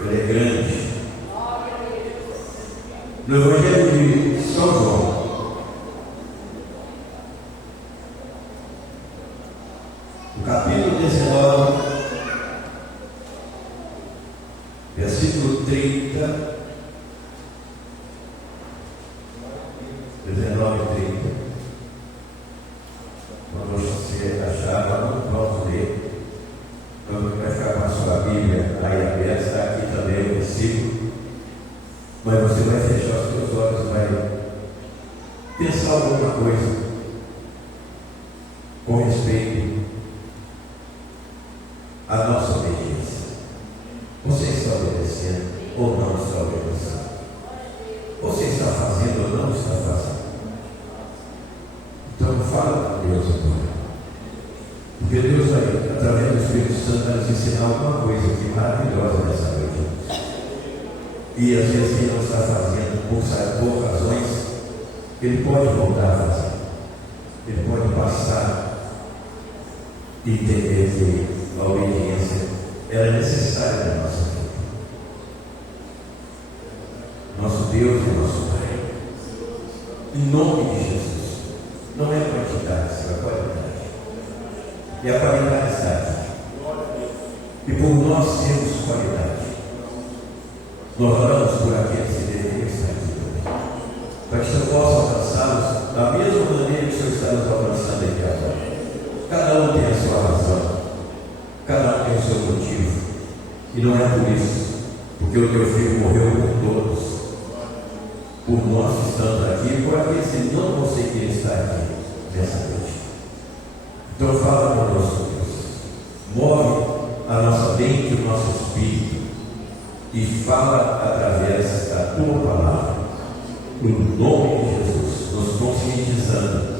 Ele é grande. No Evangelho de São João, no capítulo 19, versículo 30, 19 e 30. Quando você achar, vamos ler. Quando vai ficar com a sua Bíblia aí aberta, está aqui também o versículo. Mas você vai fechar os seus olhos, vai pensar alguma coisa com respeito à nossa obediência. Você está obedecendo ou não está obedecendo? Você está fazendo ou não está fazendo? Então fala com Deus agora. Porque Deus vai, através do Espírito Santo, vai nos ensinar alguma coisa aqui maravilhosa nessa noite. E às vezes ele não está fazendo por razões que ele pode voltar a fazer. Ele pode passar e entender que a obediência era necessária na nossa vida. Nosso Deus e nosso Pai, em nome de Jesus, não é quantidade, é a qualidade. E a qualidade está aqui. E por nós termos qualidade, nós oramos por aqueles que deveriam estar aqui também, para que o Senhor possa alcançá-los da mesma maneira que o Senhor está nos alcançando aqui agora. Cada um tem a sua razão, cada um tem o seu motivo, e não é por isso, porque o teu filho morreu por todos, por nós que estamos aqui, por aqueles que não conseguiram estar aqui nessa noite. Então fala conosco, Deus, move a nossa mente e o nosso espírito, e fala através da tua palavra, no nome de Jesus, nos conscientizando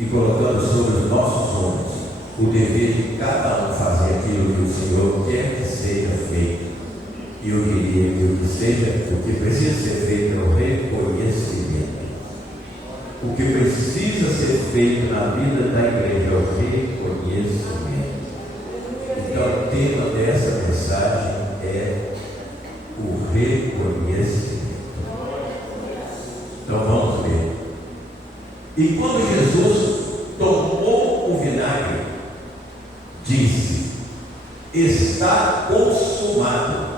e colocando sobre os nossos ombros o dever de cada um fazer aquilo que o Senhor quer que seja feito. E eu queria que o que precisa ser feito é o reconhecimento. O que precisa ser feito na vida da igreja é o reconhecimento. Então o tema dessa mensagem é o reconhecimento. Então vamos ver. E quando Jesus tomou o vinagre, disse: está consumado.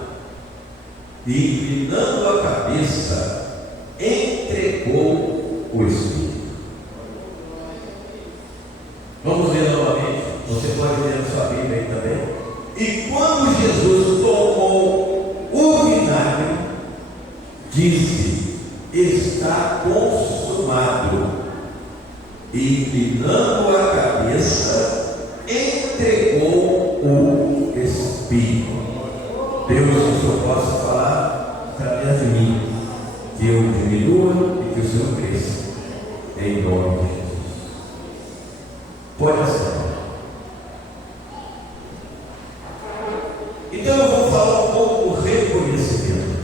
E inclinando a cabeça, entregou o Espírito. Vamos ver novamente. Você pode ler na sua Bíblia aí também. E quando Jesus tomou o vinagre, disse: está consumado. E inclinando a cabeça, entregou o Espírito. Deus, que o Senhor possa falar através de mim, que eu diminua e que o Senhor cresça, em nome de Jesus. Pode ser. Então eu vou falar um pouco do reconhecimento.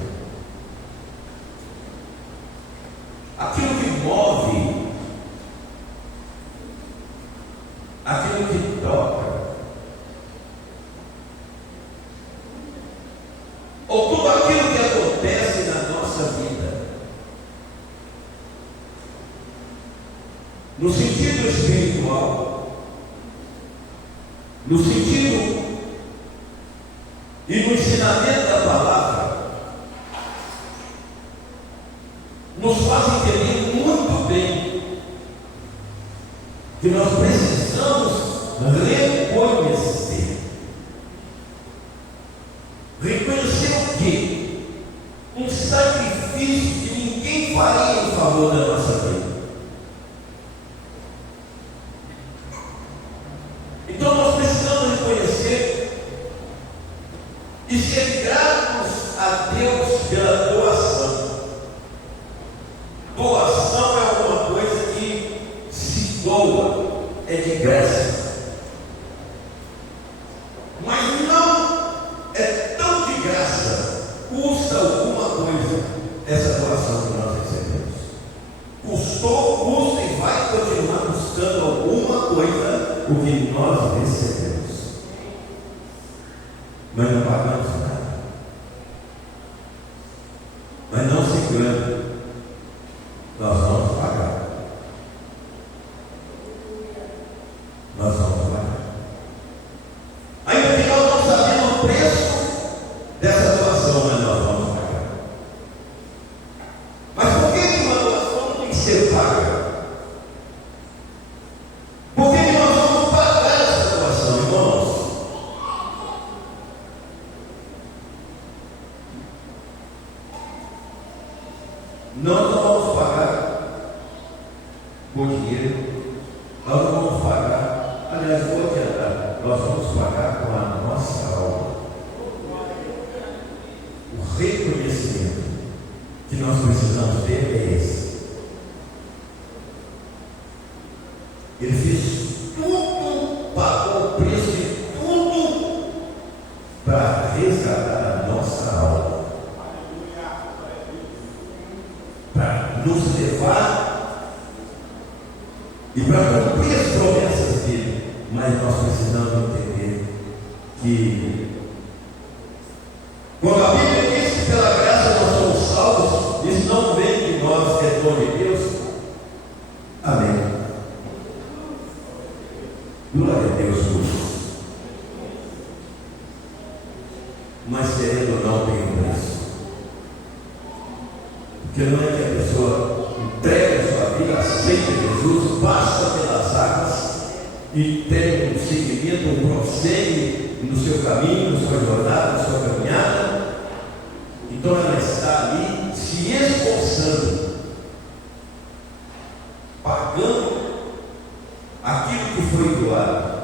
Aquilo que move, aquilo que toca, ou tudo aquilo que acontece na nossa vida, no sentido espiritual, no sentido e no ensinamento da palavra, nos faz entender muito bem que nós precisamos reconhecer. Reconhecer o quê? Um sacrifício que ninguém faria em favor da nossa vida. Então nós precisamos reconhecer e ser gratos a Deus pela doação. Doação é alguma coisa que se doa, é de graça. Mas não é tão de graça, custa alguma coisa essa doação que nós recebemos. Custou, custa e vai continuar custando alguma coisa o que nós recebemos. Nós não pagamos nada. Mas não se engane, nós vamos pagar. Nós vamos pagar. Ainda que nós não sabemos o preço dessa doação, mas nós vamos pagar. Mas por que uma doação tem que ser paga? Por que nós vamos pagar essa doação, irmãos? Nós não vamos pagar por dinheiro, nós não vamos pagar, aliás, vou adiantar, nós vamos pagar com a nossa alma. O reconhecimento que nós precisamos ter é esse. Ele fez tudo, pagou o preço de tudo para resgatar a nossa alma, para nos levar e para cumprir as promessas dele. Mas nós precisamos entender que quando a Bíblia diz que pela graça nós somos salvos, isso não vem de nós, é dom de Deus. Amém. Glória a Deus por isso. Mas querendo ou não, tem um preço. Porque não é que a pessoa entrega a sua vida, aceita Jesus, passa pelas águas e tem um seguimento, prossegue no seu caminho, na sua jornada, na sua caminhada. Então ela está ali se esforçando, pagando aquilo que foi doado.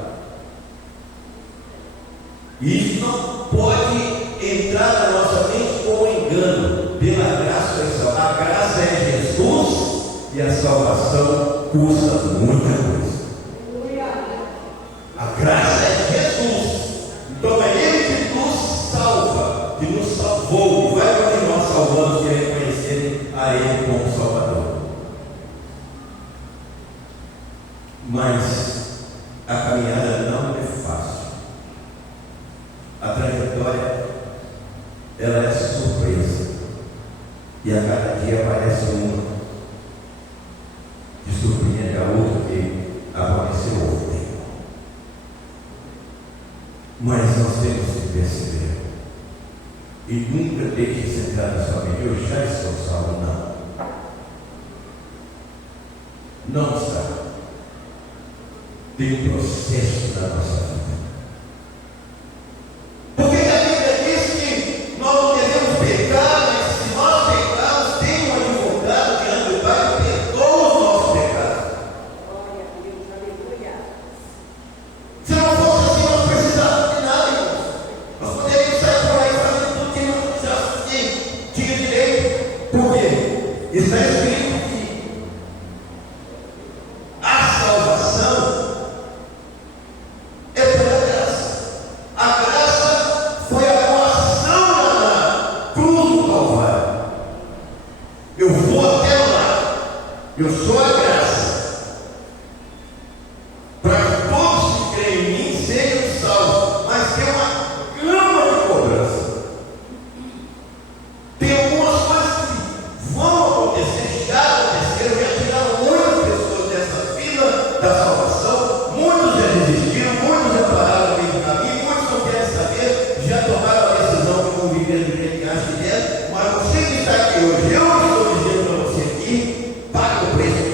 E isso não pode entrar na nossa mente como engano. Pela graça é salvo. A graça é Jesus e a salvação custa muita coisa. A graça é Jesus. Então é Ele que nos salva, que nos salvou e vai continuar salvando os que reconhecerem a Ele como Salvador. Mas a caminhada não é fácil. A trajetória, ela é surpresa. E a cada dia aparece uma que surpreende a outra que apareceu ontem. Mas nós temos que perceber. E nunca deixe de sentar na sua mente: eu já estou salvo. Não. Não está. Tem um processo na nossa vida. Por que a Bíblia diz que nós não devemos pecar, mas se nós pecarmos, tem um advogado diante do Pai que perdoa os nossos pecados? Se não fosse assim, nós precisávamos de nada, irmãos. Nós poderíamos sair por aí fazendo tudo que nós tinha direito. Por quê? Está escrito que a salvação é pela graça. A graça foi a doação na cruz do Calvário. Eu vou até lá. Eu sou a graça. Para que todos que creem em mim sejam salvos. Mas tem uma gama de cobrança. Tem algumas coisas que vão acontecer, já aconteceram, já tiraram muitas pessoas dessa fila da salvação. Muitos já desistiram, muitos já pararam no meio do caminho, muitos não querem saber, já tomaram a decisão de não viver do jeito que acha que é. Mas você que está aqui hoje, eu estou dizendo para você aqui: pague o preço.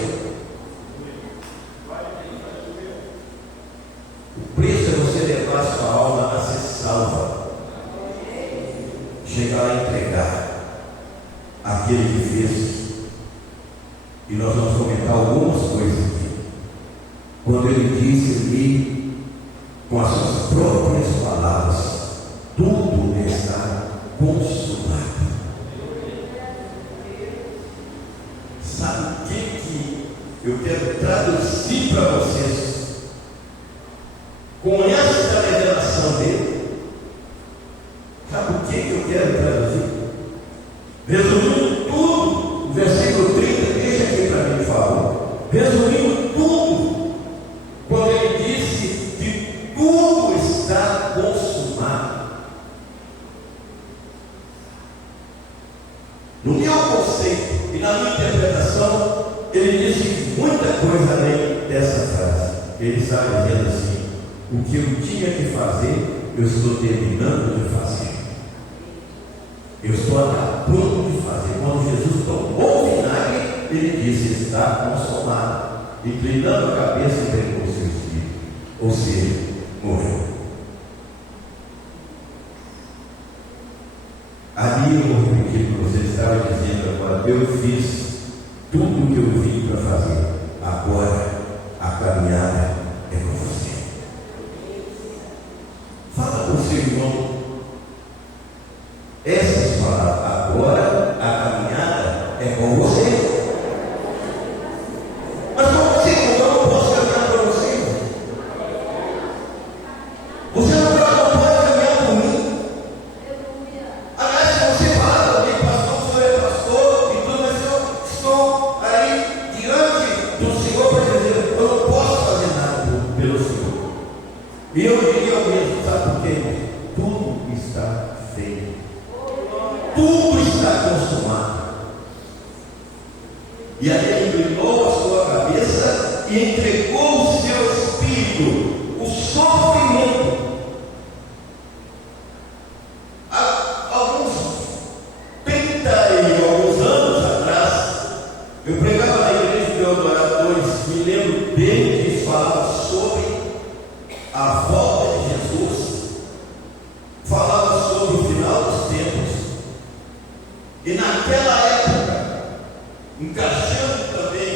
O preço é você levar a sua alma a ser salva, chegar a entregar aquele que fez. E nós vamos comentar algumas coisas aqui. Quando ele disse ali, com as suas próprias palavras: tudo está consumado. Sabe o que eu quero traduzir para vocês com essa revelação dele? Sabe o que eu quero traduzir? Resumindo tudo, o versículo 30, deixa aqui para mim, por favor. Resumindo tudo, quando ele disse que tudo está consumado. No meu conceito e na minha interpretação, ele disse muita coisa além dessa frase. Ele está dizendo assim: o que eu tinha que fazer, eu estou terminando de fazer. Eu estou a ponto de fazer. Quando Jesus tomou o vinagre, ele disse: está consumado. Inclinando a cabeça, entregou o seu espírito. Ou seja, morreu. Ali eu vou repetir o que você estava dizendo agora. Eu fiz tudo o que eu vim para fazer. Agora a caminhada é com você. Fala com o seu irmão essas palavras. Agora a caminhada é com você. Mas como você, eu não posso caminhar para você. Você não pode caminhar por mim. Aliás, se você falar para mim, pastor, o senhor é pastor e tudo, mas eu estou aí diante do Senhor para dizer: eu não posso fazer nada pelo Senhor. E eu diria ao mesmo: sabe por quê? Tudo está feito. Tudo está consumado. E aí ele inclinou a sua cabeça e entregou o seu espírito, o sofrimento. Há alguns 30 e alguns anos atrás, eu pregava na igreja de Eldorado 2, me lembro bem que falava sobre a volta de Jesus, falava sobre o final dos tempos. E naquela época, encaixando também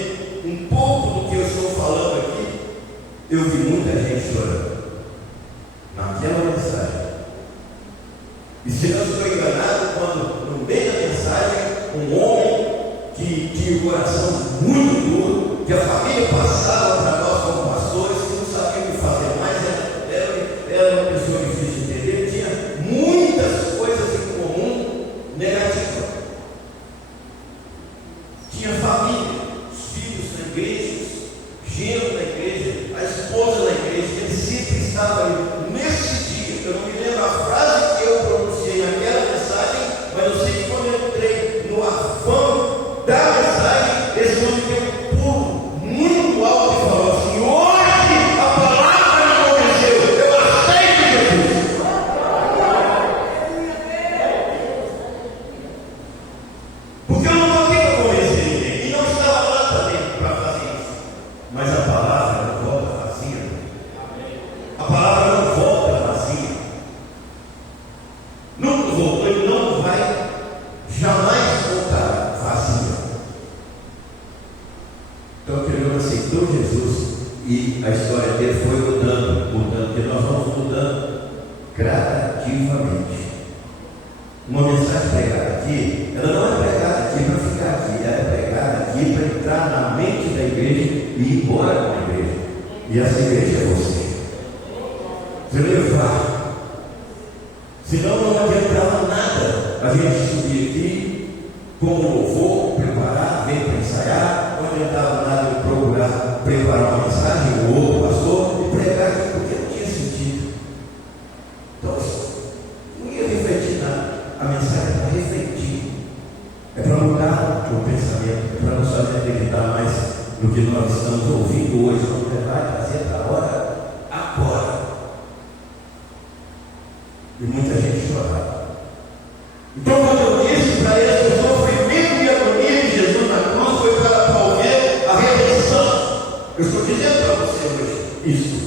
um pouco do que eu estou falando aqui, eu vi muita gente chorando naquela mensagem. E se não estou enganado, quando no meio da mensagem, um homem que tinha o coração muito duro, que a família passava para nós como pastores, que não sabia o que fazer mais, era uma pessoa difícil de entender, tinha muitas coisas em comum negativas. Tinha família, os filhos na igreja, genro na igreja, a esposa na igreja, ele sempre estava ali. Nesse dia, eu não me lembro a frase que eu pronunciei naquela mensagem, mas eu sei que quando eu entrei no afã da mensagem, esse homem deu um pulo muito alto e falou assim: hoje a palavra me convenceu, eu aceito Jesus. Porque eu não estou aqui para convencer ninguém, e não estava lá também para fazer isso. Mas a palavra não volta vazia. A palavra não volta vazia. Nunca voltou e não vai jamais voltar vazia. Então, ele aceitou Jesus e a história dele foi mudando, porque nós vamos mudando gradativamente. Uma mensagem pregada aqui, ela não é pregada aqui para ficar aqui, ela é pregada aqui para entrar na mente da igreja e ir embora com a igreja. E essa igreja é você. Você levar. Senão não adiantava nada a gente subir aqui com o louvor, preparar, vir para ensaiar, não adiantava nada eu procurar preparar uma mensagem, o outro pastor, e pregar aqui, porque não tinha sentido. Então, não ia refletir nada. A mensagem é para refletir, é para mudar o pensamento, é para nos fazer acreditar mais no que nós estamos ouvindo hoje. Vamos levar e fazer da hora agora. E muita gente chorava. Então, quando eu disse para eles que o sofrimento e a agonia de Jesus na cruz foi para promover a redenção, eu estou dizendo para você hoje isso.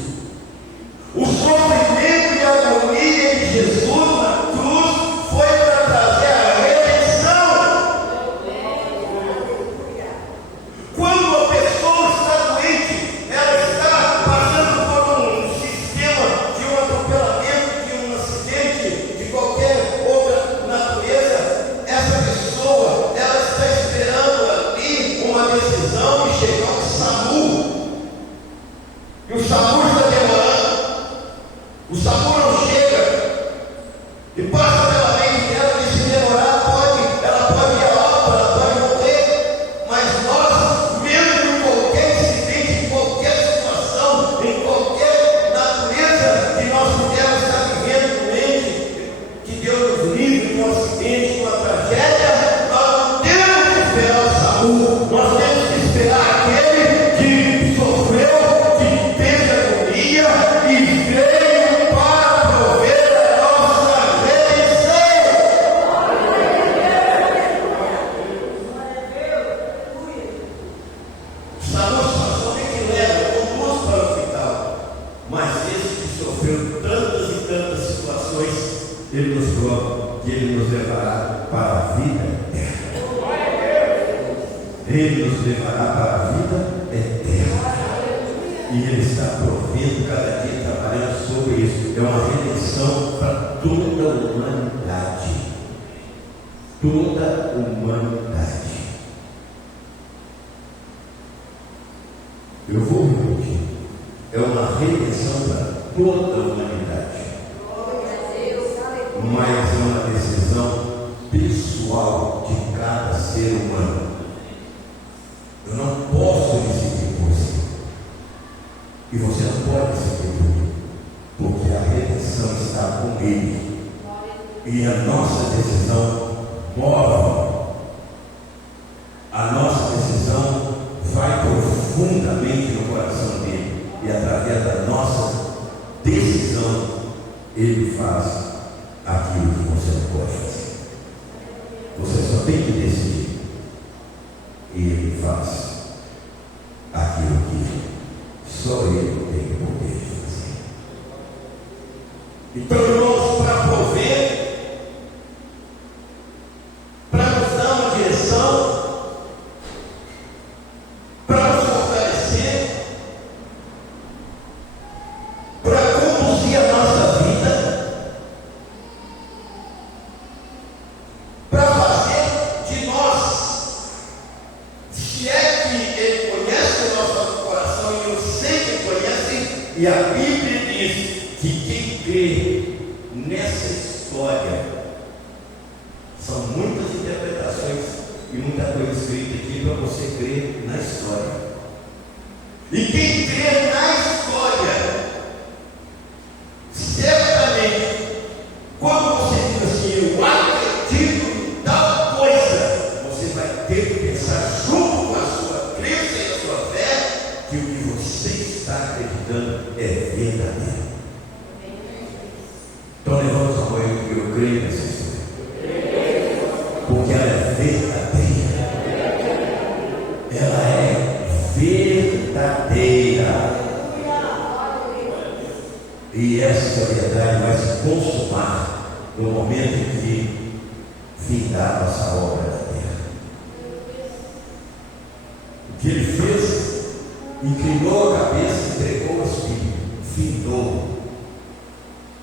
O sofrimento e a agonia de Jesus na cruz foi para trazer a redenção. Quando uma pessoa está doente, ela está passando por um sistema de um atropelamento, de um acidente, de qualquer outra natureza. Essa pessoa, ela está esperando ali uma decisão de chegar ao SAMU. E o SAMU está demorando. O SAMU não chega. E passa pela mente dela que se demorar ela pode ir a óbito, ela pode morrer. Mas nós, mesmo em qualquer incidente, em qualquer situação, em qualquer natureza que nós pudermos estar vivendo doente, que Deus nos livre de um acidente, de uma tragédia, nós não Deus falou que Ele nos levará para a vida eterna. Ele nos levará para a vida eterna. E Ele está provendo cada dia, trabalhando sobre isso. É uma redenção para toda a humanidade. Toda a humanidade. Eu vou repetir. É uma redenção para toda a humanidade. Mas é uma decisão pessoal de cada ser humano. Eu não posso decidir por você. E você não pode decidir por mim. Porque a redenção está com Ele. E a nossa decisão move. A nossa decisão vai profundamente no coração dele. E através da nossa decisão, Ele faz aquilo que você não pode fazer. Você só tem que decidir. E Ele faz aquilo que só Ele tem o poder de fazer. Então, irmãos, para prover, para nos dar uma direção, para nos fortalecer, para conduzir a nossa vida, para fazer de nós, se é que Ele conhece o nosso coração, e eu sei que conhece, e a Bíblia diz que quem crê nessa história, são muitas interpretações e muita coisa escrita aqui para você crer na história. E quem crê na história, certamente, quando você diz assim, eu acredito em tal coisa, você vai ter que pensar junto com a sua crença e a sua fé, que o que você está acreditando é verdadeiro. Então levanta a mão que eu creio nessa história. Porque ela é verdadeira. Ela é verdadeira. E essa verdade vai se consumar no momento em que findar a nossa obra na terra. O que Ele fez, inclinou a cabeça, entregou o Espírito, findou.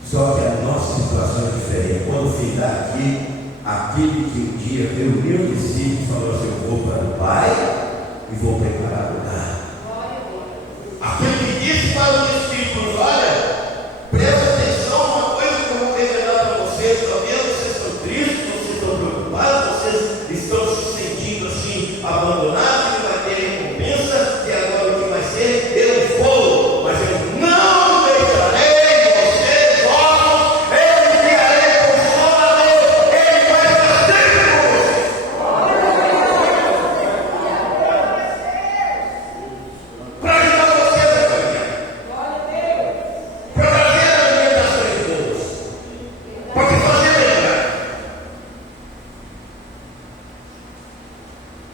Só que a nossa situação é diferente. Quando findar aqui, aquele que um dia reuniu os discípulos e falou assim, eu vou para o Pai e vou preparar o lugar. Aquele que disse para os discípulos, olha, presta atenção, uma coisa que eu vou revelar para vocês, talvez vocês estão tristes, vocês estão preocupados, vocês estão se sentindo assim, abandonados, que vai ter recompensa, que agora o que vai ser, eu vou, mas eu não deixarei.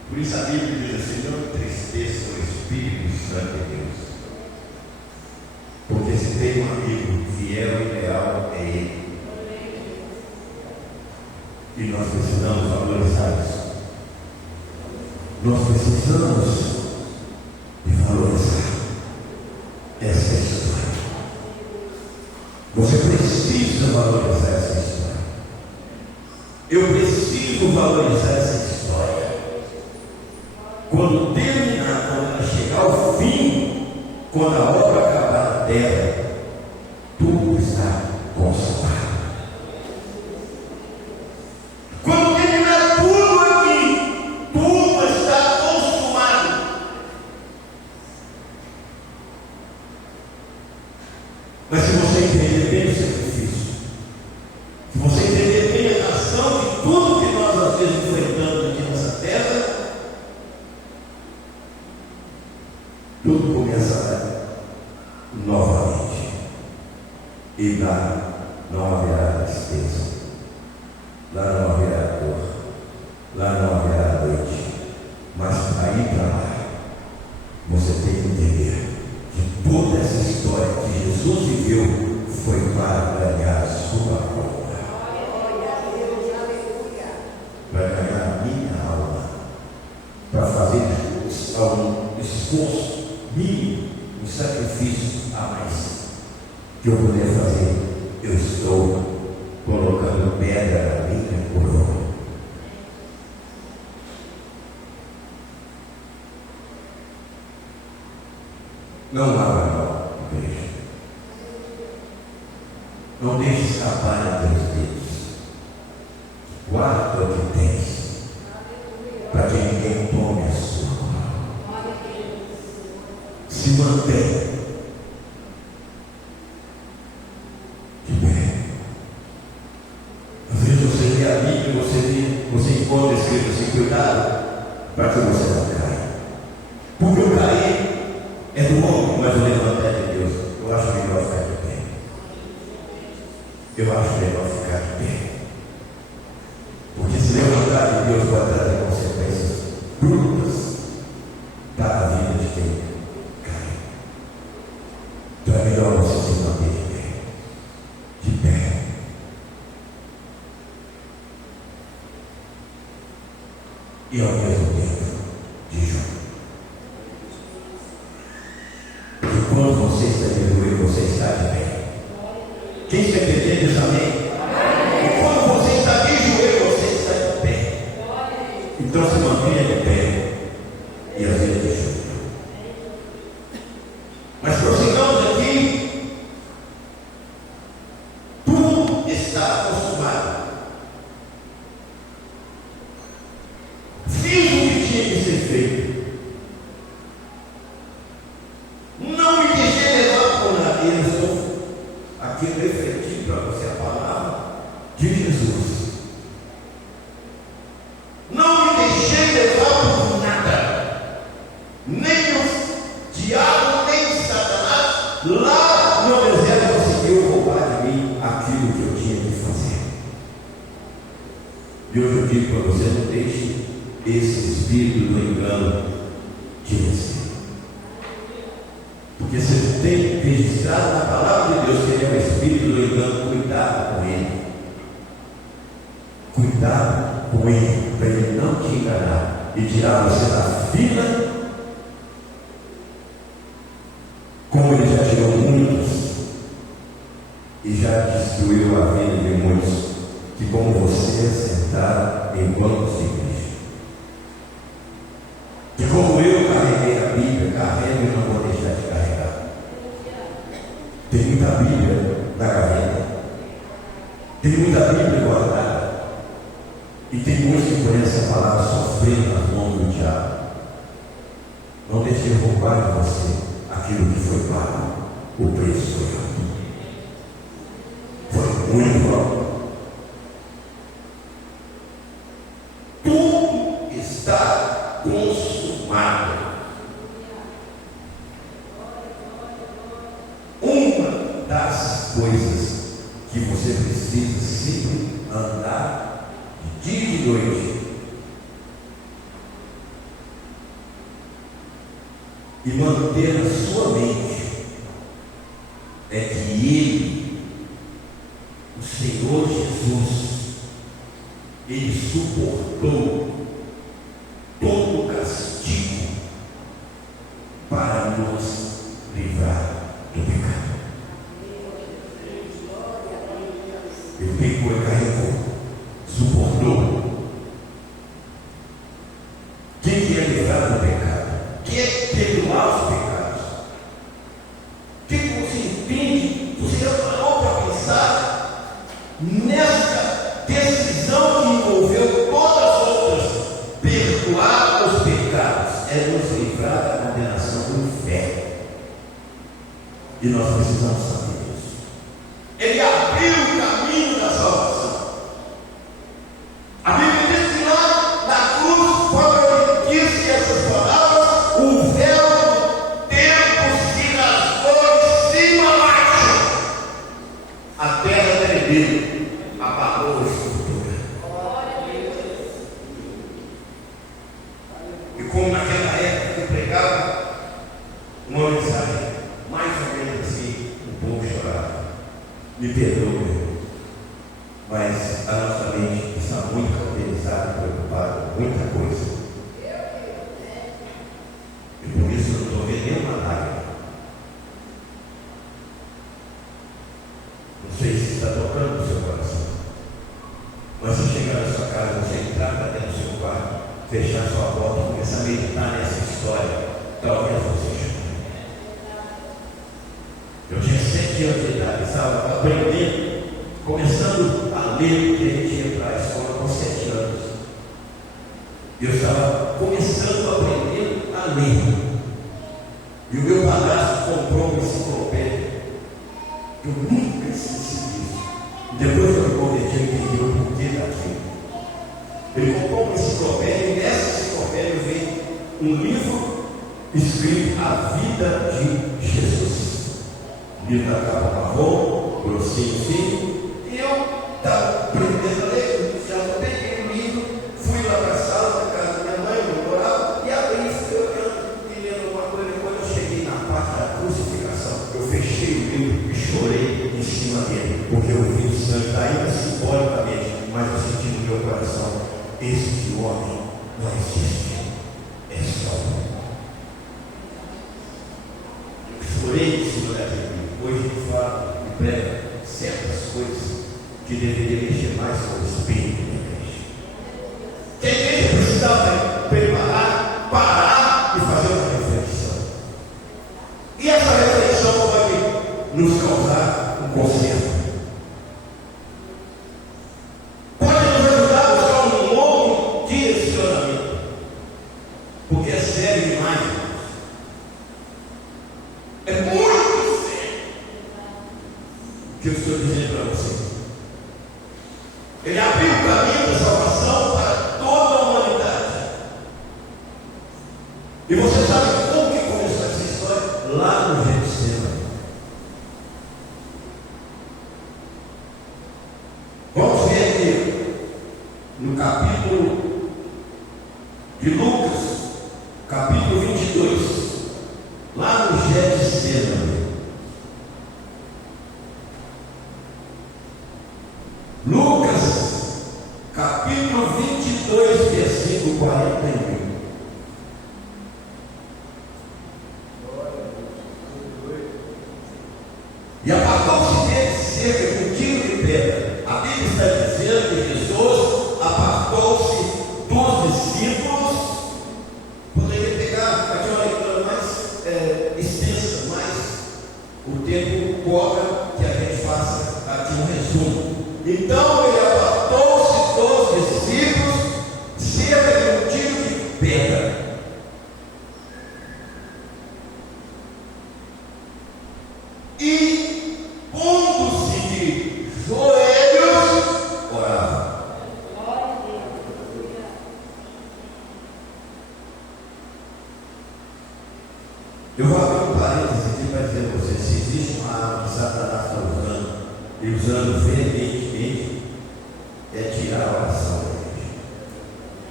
Por isso a Bíblia diz assim, não entristeça o Espírito Santo de Deus. Porque se tem um amigo fiel e leal, é Ele. E nós precisamos valorizar isso. Nós precisamos de valorizar essa história. Você precisa valorizar essa história. Eu preciso valorizar essa história. Quando terminar, quando ela chegar ao fim, quando a obra acabar na terra, tudo está consumado. Quando terminar tudo aqui, tudo está consumado. Mas se você entender bem o sacrifício, se você entender bem a ação de tudo que nós às vezes enfrentamos aqui nessa terra, tudo começa novamente. E lá não haverá tristeza, lá não haverá dor, lá não haverá noite. Mas para ir para lá, você tem que entender que toda essa história que Jesus viveu foi para ganhar a sua alma. esforço mínimo, um sacrifício a mais que eu puder fazer, eu estou colocando pedra na minha coroa. Não abra mão, igreja. Não deixe escapar a teus dedos. Guarda o que tens, para que ninguém tome a sua mão. Se mantenha de pé. Às vezes você lê a Bíblia e você encontra escrito assim: cuidado para que você não caia. Porque o cair é do homem, mas o levantar é de Deus. Eu acho melhor ficar de pé. Eu acho melhor ficar de pé. Porque se levantar de Deus vai trazer consequências brutas para a vida de quem cai. Então é melhor você se manter de pé. De pé. E ao mesmo tempo, de junto. Porque quando você está de joelho, você está de pé. Quem está entendendo diz amém? E quando você está de joelho, você está de pé. Então se mantenha de pé e às vezes de joelho. Mas prossigamos aqui. Tudo está consumado. Fiz o que tinha que ser feito. Não me deixei levar por nada. Eu estou aqui refletindo para você a palavra de Jesus. Não me deixei levar por nada. Nem o diabo, nem Satanás lá no deserto conseguiu roubar de mim aquilo que eu tinha que fazer. E hoje eu digo para você: não deixe esse espírito do engano te vencer. Porque você tem registrado na palavra de Deus que ele é o espírito do engano. Cuidado com ele. Cuidado com ele, para ele não te enganar e tirar você da fila, como ele já tirou muitos e já destruiu a vida de muitos que, como você, sentaram em bancos de igreja. Que como eu carreguei a Bíblia, carrego e não vou deixar de carregar. Tem muita Bíblia na gaveta. Tem muita Bíblia guardada. E tem muitos que conhecem a palavra sofrendo nas mãos do diabo. Não deixe roubar de você aquilo que foi pago. O preço foi alto. Foi muito alto. Tudo está consumado. Uma das coisas que você precisa sempre andar de dia e de noite e manter na sua mente é que Ele, o Senhor Jesus, Ele suportou todo o castigo para nos livrar do pecado. Ele pecou e carregou, suportou. Quem é livrar do pecado? Quem é perdoar os pecados? Quem você entende? Você já parou para pensar nessa decisão que envolveu todas as outras? Perdoar os pecados é nos livrar da condenação do inferno. E nós precisamos saber isso. Ele abriu o caminho da salvação. A Bíblia diz que lá na cruz, quando ele disse essas palavras, o véu do tempo se rasgou de cima a baixo. A terra tremeu, apagou a estrutura. E como naquela época eu pregava uma mensagem mais ou menos assim, um pouco chorado. Me perdoe, mas a nossa mente está muito cauterizada, preocupada com muita coisa. E por isso Mas você chegar na sua casa, você entrar para dentro do seu quarto, fechar sua porta e começar a meditar nessa história, talvez você chore. Eu tinha 7 anos de idade, estava aprendendo, começando a ler, porque a gente ia para a escola com 7 anos. Eu estava começando a aprender a ler. E o meu padrasto comprou uma enciclopédia. Eu nunca esqueci disso. Depois que eu me converti, eu entendi o porquê daquilo. Ele comprou uma enciclopédia e nessa enciclopédia veio um livro escrito A Vida de Jesus. O livro da capa marrom, grossinho assim. E eu estava aprendendo a ler, já peguei o livro, fui lá para a sala da casa da minha mãe, eu morava, e abri, fui olhando e lendo alguma coisa. Quando eu cheguei na parte da crucificação, eu fechei o livro e chorei em cima dele, porque eu vi o sangue, ainda simbolicamente, mas eu senti no meu coração: este homem não existe, é só um. Eu chorei em cima daquele livro. Hoje eu falo e prego certas coisas que deveriam mexer mais com o espírito da igreja. Que a igreja precisava preparar, parar e fazer uma reflexão. E essa reflexão pode nos causar um conserto. Pode nos ajudar a buscar um novo direcionamento. Porque é sério demais. É muito sério o que eu estou dizendo para você. Ele abriu o caminho da salvação para toda a humanidade. E você sabe como que começou essa história? Lá no Getsemane. Vamos ver aqui no capítulo de Lucas, capítulo 22, lá no Getsemane. Lucas, capítulo 22, versículo 41. E apartou-se dele cerca de 1 quilo de pedra. A Bíblia está dizendo que Jesus apartou-se dos discípulos. Poderia pegar aqui uma leitura mais extensa, mas o tempo cobra que a gente faça aqui um resumo. Então ele apartou-se dos discípulos cerca de 1 quilo de pedra. E pondo-se de joelhos, orava. Eu vou abrir um parênteses aqui para dizer a vocês: se existe uma arma que Satanás está usando, e usando veementemente, é tirar a oração da igreja.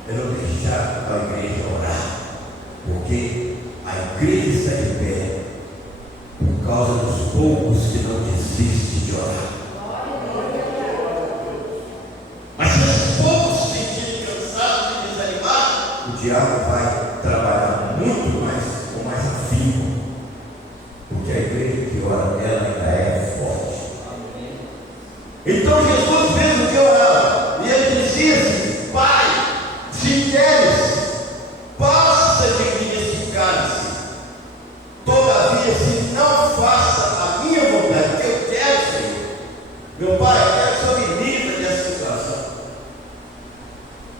É não deixar a igreja orar. Porque a igreja está de pé por causa dos poucos que não desistem de orar. Mas se os poucos se sentirem cansados e desanimados, o diabo vai trabalhar muito mais, com mais afinco. Porque a igreja que ora, ela ainda é forte. Então Jesus fez o que orava, e ele dizia assim: Pai, se queres, passa de mim esse cálice. Todavia, se não faça a minha vontade, que eu quero, Senhor. Meu Pai, eu quero que o Senhor me livre dessa situação.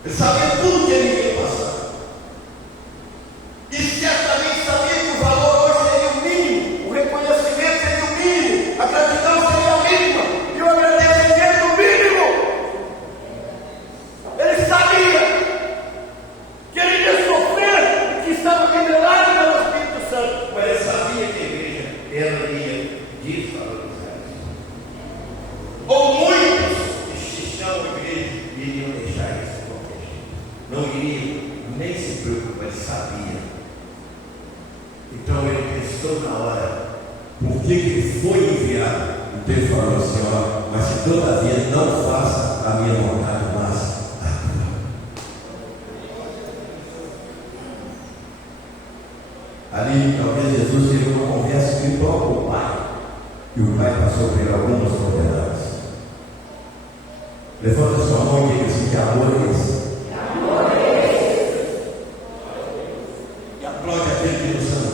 Ele sabia tudo que ele ia passar. E certamente sabia que o valor hoje seria o mínimo, o reconhecimento seria o mínimo, a gratidão seria a mínima, e o agradecimento o mínimo. Ele sabia que ele ia sofrer, que estava liberado pelo Espírito Santo, mas ele sabia que a igreja ela ia desvalorizar isso. Ou muitos que chamam a igreja iriam deixar isso de qualquer jeito. Não iriam nem se preocupar, ele sabia. Então ele pensou na hora, por que ele foi enviado? Então ele falou assim: ó, mas se todavia não faça a minha vontade, mas a tua. Ali talvez Jesus teve uma conversa espiritual com o Pai, e o Pai passou por algumas novidades. Levanta sua mão e diga assim: que amor é esse? E aplaude aquele que nos ama.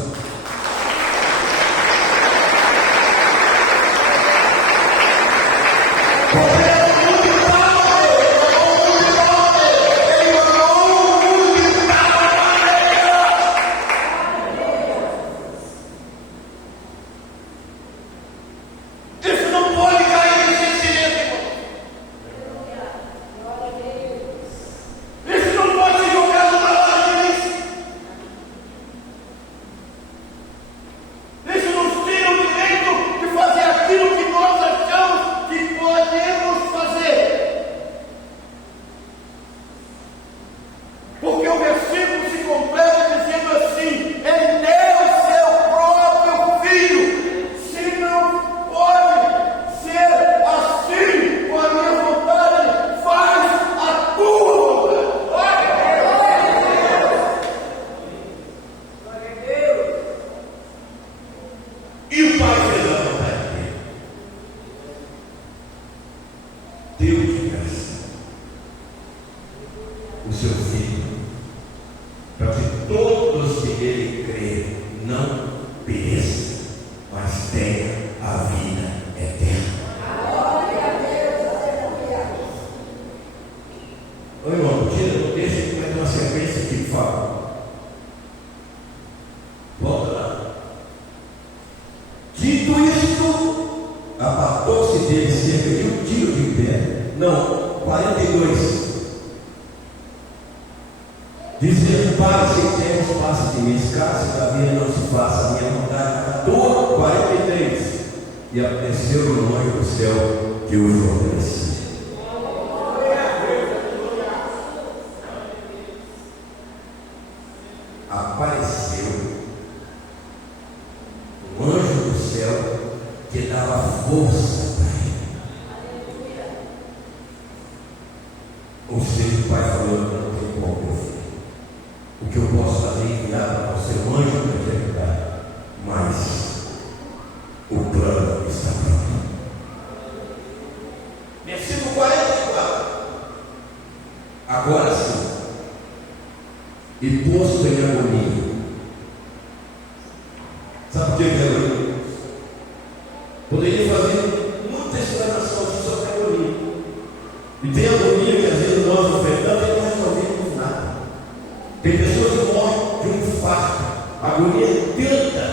Dizendo: Pai, se queres, passa de mim, escassa, todavia não se faça a minha vontade, a tua. 43. E apareceu no anjo do céu que o fortaleceu. Apareceu um anjo do céu que dava força para ele. Ou seja, o pai falou: não tem como, meu filho. O que eu posso fazer é enviar para você um anjo para te ajudar, mas o plano está pronto. Versículo 44. Agora sim, e posto em agonia. Sabe o que é agonia? Poderia fazer muita explanação sobre agonia. E tem agonia que às vezes nós enfrentamos e não resolvemos nada. Tem pessoas que morrem de um infarto. A agonia é tanta,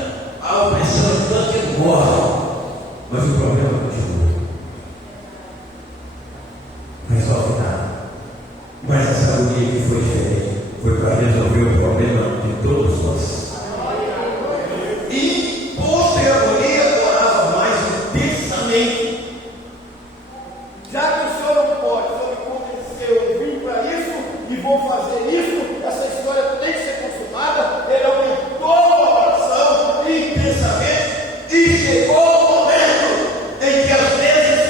a opressão é tanta que morre. Mas o problema continua. Não resolve nada. Mas essa agonia que foi diferente foi para resolver o problema de todos nós. E posto em agonia, orava mais intensamente. Já que o senhor não pode, o senhor me convenceu, eu vim para isso e vou fazer isso. Essa história tem que ser consumada. Ele aumentou a oração intensamente e chegou o momento em que às vezes,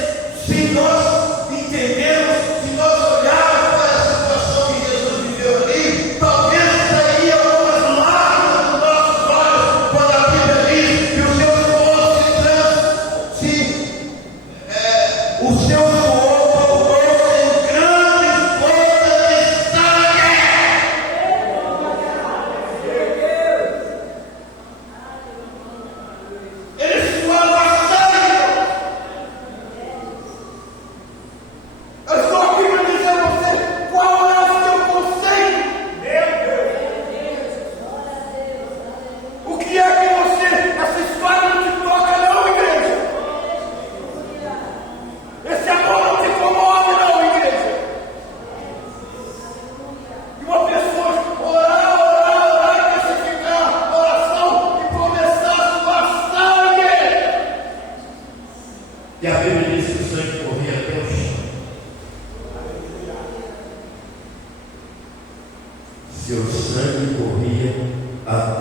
se nós entendemos, se nós olharmos para a situação que Jesus viveu ali, talvez sairia algumas lágrimas dos nossos olhos quando a Bíblia diz que o seu suor o seu suor tornou-se em grandes gotas de sangue. Ele suava sangue. Eu estou aqui para dizer a você qual é o seu conselho. O que é que você, essa história não te toca, não, igreja? Esse amor não te comove, não, igreja? E uma pessoa orar, e classificar a oração e começar a suar sangue. E a Bíblia diz que o sangue corria até o chão. Seu sangue corria até